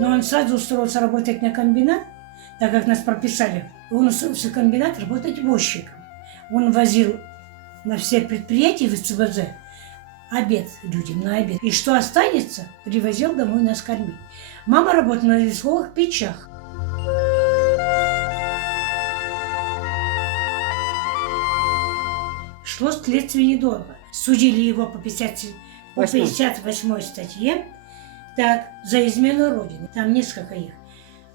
Но он сразу устроился работать на комбинат, так как нас прописали. Он устроился в комбинат работать возчиком. Он возил на все предприятия в СЦБЗ обед людям, на обед. И что останется, привозил домой нас кормить. Мама работала на лесовых печах. Шло следствие недолго. Судили его по 58 статье, так, за измену Родины. Там несколько их.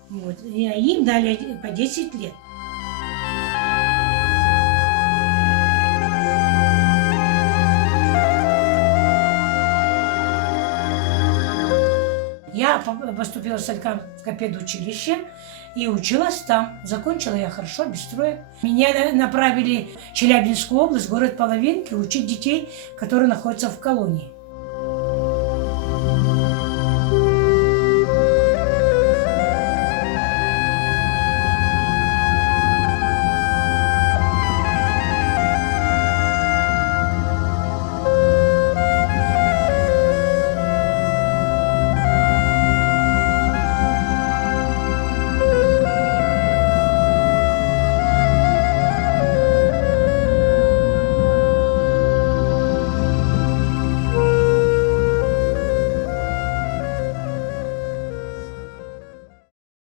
Вот. И им дали по 10 лет. Я поступила в педучилище и училась там. Закончила я хорошо, без строек. Меня направили в Челябинскую область, город Половинки, учить детей, которые находятся в колонии.